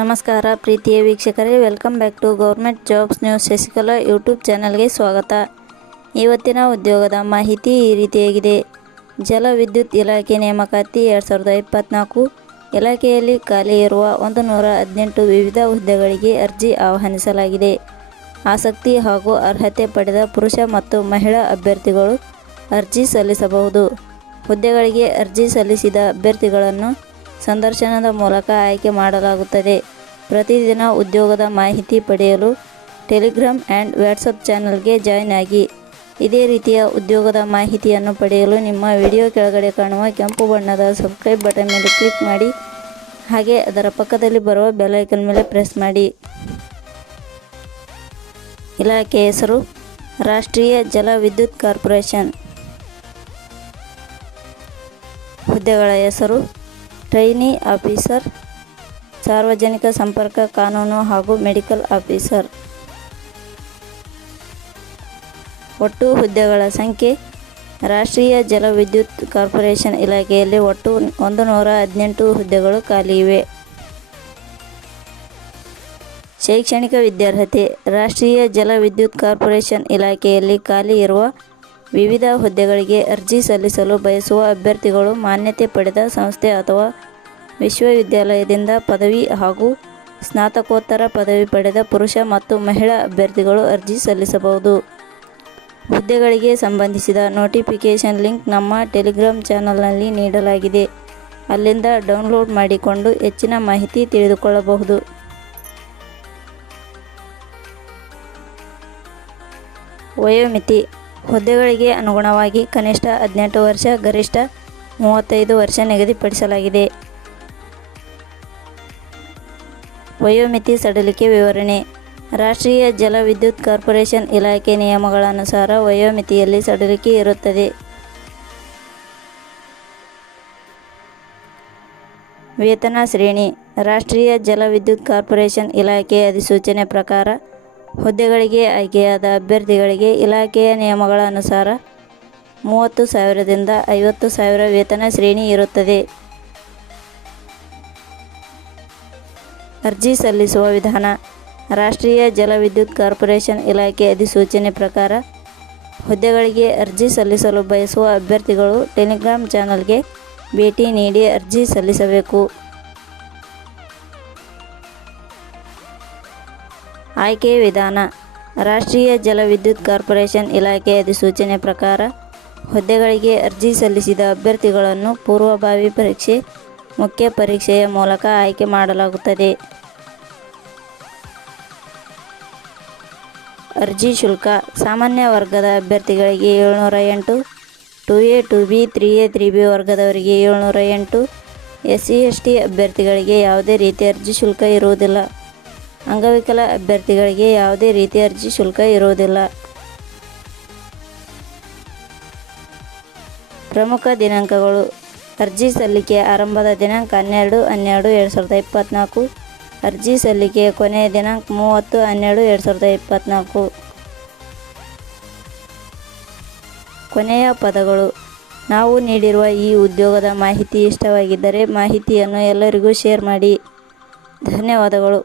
ನಮಸ್ಕಾರ ಪ್ರೀತಿಯ ವೀಕ್ಷಕರೇ, welcome back to government jobs news Shashikala YouTube ಚಾನಲ್ಗೆ ಸ್ವಾಗತ. ಇವತ್ತಿನ ಉದ್ಯೋಗದ ಮಾಹಿತಿ ಈ ರೀತಿಯಾಗಿದೆ. ಜಲ ವಿದ್ಯುತ್ ಇಲಾಖೆ ನೇಮಕಾತಿ 2024 ಇಲಾಖೆಯಲ್ಲಿ ಖಾಲಿ ಇರುವ 118 ವಿವಿಧ ಹುದ್ದೆಗಳಿಗೆ ಅರ್ಜಿ ಆಹ್ವಾನಿಸಲಾಗಿದೆ. ಆಸಕ್ತಿ ಹಾಗೂ ಅರ್ಹತೆ ಪಡೆದ ಪುರುಷ ಮತ್ತು ಮಹಿಳಾ ಅಭ್ಯರ್ಥಿಗಳು ಅರ್ಜಿ ಸಲ್ಲಿಸಬಹುದು. ಹುದ್ದೆಗಳಿಗೆ ಅರ್ಜಿ ಸಲ್ಲಿಸಿದ ಅಭ್ಯರ್ಥಿಗಳನ್ನು ಸಂದರ್ಶನದ ಮೂಲಕ ಆಯ್ಕೆ ಮಾಡಲಾಗುತ್ತದೆ. ಪ್ರತಿದಿನ ಉದ್ಯೋಗದ ಮಾಹಿತಿ ಪಡೆಯಲು ಟೆಲಿಗ್ರಾಮ್ ಆ್ಯಂಡ್ ವಾಟ್ಸಪ್ ಚಾನಲ್ಗೆ ಜಾಯ್ನ್ ಆಗಿ. ಇದೇ ರೀತಿಯ ಉದ್ಯೋಗದ ಮಾಹಿತಿಯನ್ನು ಪಡೆಯಲು ನಿಮ್ಮ ವಿಡಿಯೋ ಕೆಳಗಡೆ ಕಾಣುವ ಕೆಂಪು ಬಣ್ಣದ ಸಬ್ಸ್ಕ್ರೈಬ್ ಬಟನ್ ಮೇಲೆ ಕ್ಲಿಕ್ ಮಾಡಿ, ಹಾಗೆ ಅದರ ಪಕ್ಕದಲ್ಲಿ ಬರುವ ಬೆಲ್ ಐಕಾನ್ ಮೇಲೆ ಪ್ರೆಸ್ ಮಾಡಿ. ಇಲಾಖೆ ಹೆಸರು ರಾಷ್ಟ್ರೀಯ ಜಲ ವಿದ್ಯುತ್ ಕಾರ್ಪೊರೇಷನ್. ಹುದ್ದೆಗಳ ಹೆಸರು ಟ್ರೈನಿ ಆಫೀಸರ್, ಸಾರ್ವಜನಿಕ ಸಂಪರ್ಕ, ಕಾನೂನು ಹಾಗೂ ಮೆಡಿಕಲ್ ಆಫೀಸರ್. ಒಟ್ಟು ಹುದ್ದೆಗಳ ಸಂಖ್ಯೆ. ರಾಷ್ಟ್ರೀಯ ಜಲ ವಿದ್ಯುತ್ ಕಾರ್ಪೊರೇಷನ್ ಇಲಾಖೆಯಲ್ಲಿ ಒಟ್ಟು 118 ಹುದ್ದೆಗಳು ಖಾಲಿ ಇವೆ. ಶೈಕ್ಷಣಿಕ ವಿದ್ಯಾರ್ಹತೆ. ರಾಷ್ಟ್ರೀಯ ಜಲ ವಿದ್ಯುತ್ ಕಾರ್ಪೊರೇಷನ್ ಇಲಾಖೆಯಲ್ಲಿ ಖಾಲಿ ಇರುವ ವಿವಿಧ ಹುದ್ದೆಗಳಿಗೆ ಅರ್ಜಿ ಸಲ್ಲಿಸಲು ಬಯಸುವ ಅಭ್ಯರ್ಥಿಗಳು ಮಾನ್ಯತೆ ಪಡೆದ ಸಂಸ್ಥೆ ಅಥವಾ ವಿಶ್ವವಿದ್ಯಾಲಯದಿಂದ ಪದವಿ ಹಾಗೂ ಸ್ನಾತಕೋತ್ತರ ಪದವಿ ಪಡೆದ ಪುರುಷ ಮತ್ತು ಮಹಿಳಾ ಅಭ್ಯರ್ಥಿಗಳು ಅರ್ಜಿ ಸಲ್ಲಿಸಬಹುದು. ಹುದ್ದೆಗಳಿಗೆ ಸಂಬಂಧಿಸಿದ ನೋಟಿಫಿಕೇಷನ್ ಲಿಂಕ್ ನಮ್ಮ ಟೆಲಿಗ್ರಾಮ್ ಚಾನಲ್ನಲ್ಲಿ ನೀಡಲಾಗಿದೆ. ಅಲ್ಲಿಂದ ಡೌನ್ಲೋಡ್ ಮಾಡಿಕೊಂಡು ಹೆಚ್ಚಿನ ಮಾಹಿತಿ ತಿಳಿದುಕೊಳ್ಳಬಹುದು. ವಯೋಮಿತಿ. ಹುದ್ದೆಗಳಿಗೆ ಅನುಗುಣವಾಗಿ ಕನಿಷ್ಠ 18 ವರ್ಷ, ಗರಿಷ್ಠ 35 ವರ್ಷ ನಿಗದಿಪಡಿಸಲಾಗಿದೆ. ವಯೋಮಿತಿ ಸಡಿಲಿಕೆ ವಿವರಣೆ. ರಾಷ್ಟ್ರೀಯ ಜಲ ವಿದ್ಯುತ್ ಕಾರ್ಪೊರೇಷನ್ ಇಲಾಖೆ ನಿಯಮಗಳ ಅನುಸಾರ ವಯೋಮಿತಿಯಲ್ಲಿ ಸಡಿಲಿಕೆ ಇರುತ್ತದೆ. ವೇತನ ಶ್ರೇಣಿ. ರಾಷ್ಟ್ರೀಯ ಜಲ ವಿದ್ಯುತ್ ಕಾರ್ಪೊರೇಷನ್ ಇಲಾಖೆ ಅಧಿಸೂಚನೆ ಪ್ರಕಾರ ಹುದ್ದೆಗಳಿಗೆ ಆಯ್ಕೆಯಾದ ಅಭ್ಯರ್ಥಿಗಳಿಗೆ ಇಲಾಖೆಯ ನಿಯಮಗಳ ಅನುಸಾರ 30,000 ದಿಂದ 50,000 ವೇತನ ಶ್ರೇಣಿ ಇರುತ್ತದೆ. ಅರ್ಜಿ ಸಲ್ಲಿಸುವ ವಿಧಾನ. ರಾಷ್ಟ್ರೀಯ ಜಲ ವಿದ್ಯುತ್ ಕಾರ್ಪೊರೇಷನ್ ಇಲಾಖೆ ಅಧಿಸೂಚನೆ ಪ್ರಕಾರ ಹುದ್ದೆಗಳಿಗೆ ಅರ್ಜಿ ಸಲ್ಲಿಸಲು ಬಯಸುವ ಅಭ್ಯರ್ಥಿಗಳು ಟೆಲಿಗ್ರಾಮ್ ಚಾನಲ್ಗೆ ಭೇಟಿ ನೀಡಿ ಅರ್ಜಿ ಸಲ್ಲಿಸಬೇಕು. ಆಯ್ಕೆ ವಿಧಾನ. ರಾಷ್ಟ್ರೀಯ ಜಲ ವಿದ್ಯುತ್ ಕಾರ್ಪೊರೇಷನ್ ಇಲಾಖೆ ಅಧಿಸೂಚನೆ ಪ್ರಕಾರ ಹುದ್ದೆಗಳಿಗೆ ಅರ್ಜಿ ಸಲ್ಲಿಸಿದ ಅಭ್ಯರ್ಥಿಗಳನ್ನು ಪೂರ್ವಭಾವಿ ಪರೀಕ್ಷೆ, ಮುಖ್ಯ ಪರೀಕ್ಷೆಯ ಮೂಲಕ ಆಯ್ಕೆ ಮಾಡಲಾಗುತ್ತದೆ. ಅರ್ಜಿ ಶುಲ್ಕ. ಸಾಮಾನ್ಯ ವರ್ಗದ ಅಭ್ಯರ್ಥಿಗಳಿಗೆ 708, 2A, 2B, 3A, 3B ವರ್ಗದವರಿಗೆ 708, SC, ST ಅಭ್ಯರ್ಥಿಗಳಿಗೆ ಯಾವುದೇ ರೀತಿಯ ಅರ್ಜಿ ಶುಲ್ಕ ಇರುವುದಿಲ್ಲ. ಅಂಗವಿಕಲ ಅಭ್ಯರ್ಥಿಗಳಿಗೆ ಯಾವುದೇ ರೀತಿಯ ಅರ್ಜಿ ಶುಲ್ಕ ಇರುವುದಿಲ್ಲ. ಪ್ರಮುಖ ದಿನಾಂಕಗಳು. ಅರ್ಜಿ ಸಲ್ಲಿಕೆ ಆರಂಭದ ದಿನಾಂಕ 12/12/2024. ಅರ್ಜಿ ಸಲ್ಲಿಕೆಯ ಕೊನೆಯ ದಿನಾಂಕ 30/12/2024. ಕೊನೆಯ ಪದಗಳು. ನಾವು ನೀಡಿರುವ ಈ ಉದ್ಯೋಗದ ಮಾಹಿತಿ ಇಷ್ಟವಾಗಿದ್ದರೆ ಮಾಹಿತಿಯನ್ನು ಎಲ್ಲರಿಗೂ ಶೇರ್ ಮಾಡಿ. ಧನ್ಯವಾದಗಳು.